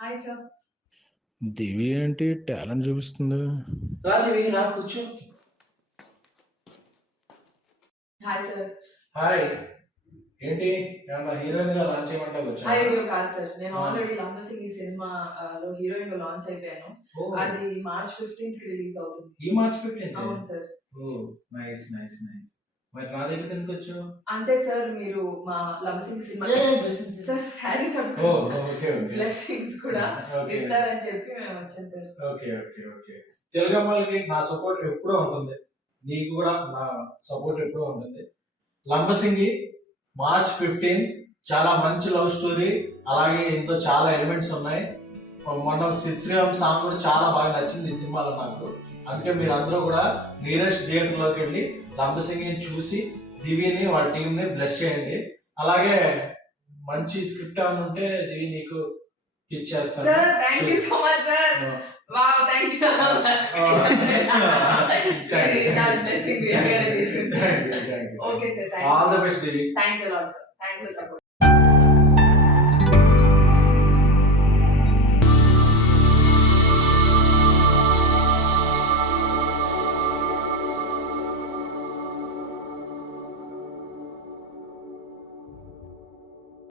Hi sir. దివి ఏంటి talent చూపిస్తుంది? రా దివి, రా కూర్చో. Hi sir. హాయ్. ఏంటి ఏమన్నా హీరోయిన్ గా లాంచ్ చేయమంటే వచ్చా? అయ్యో కాదు సార్, నేను ఆల్రెడీ లంబసింగి ఈ సినిమా లో హీరోయిన్ గా లాంచ్ అయిపోయాను. అది మార్చ్ 15th రిలీజ్ అవుతుంది. ఈ మార్చ్ 15th? అవును సార్. ఓ నైస్ నైస్ నైస్. మరి నా దగ్గర ఎందుకు వచ్చావు? అంటే సార్ మీరు మా Lambasingi cinema sir Harry sir blessings కూడా ఇస్తారని చెప్పి మేము వచ్చాం sir. Okay okay okay. Telugu అమ్మాయిలకి నా సపోర్ట్ ఎప్పుడూ ఉంటుంది, నీకు కూడా నా సపోర్ట్ ఎప్పుడూ ఉంటుంది. లంబసింగి మార్చ్ 15 చాలా మంచి లవ్ స్టోరీ, అలాగే ఇందులో చాలా ఎలిమెంట్స్ ఉన్నాయి. మొన్న శ్రీరామ్ సాంగ్ కూడా చాలా బాగా నచ్చింది ఈ సినిమాలో నాకు. అందుకే మీరు అందరూ కూడా నియరెస్ట్ థియేటర్లోకి వెళ్ళి లంబసింగిని చూసి దివిని వాళ్ళ టీంని బ్లెస్ చేయండి. అలాగే మంచి స్క్రిప్ట్ ఏమైనా ఉంటే దివి నీకు ఇచ్చేస్తాను. Thank you so much sir. Wow, thank you. Okay sir, all the best Divi. Thanks a lot sir. Thanks for support.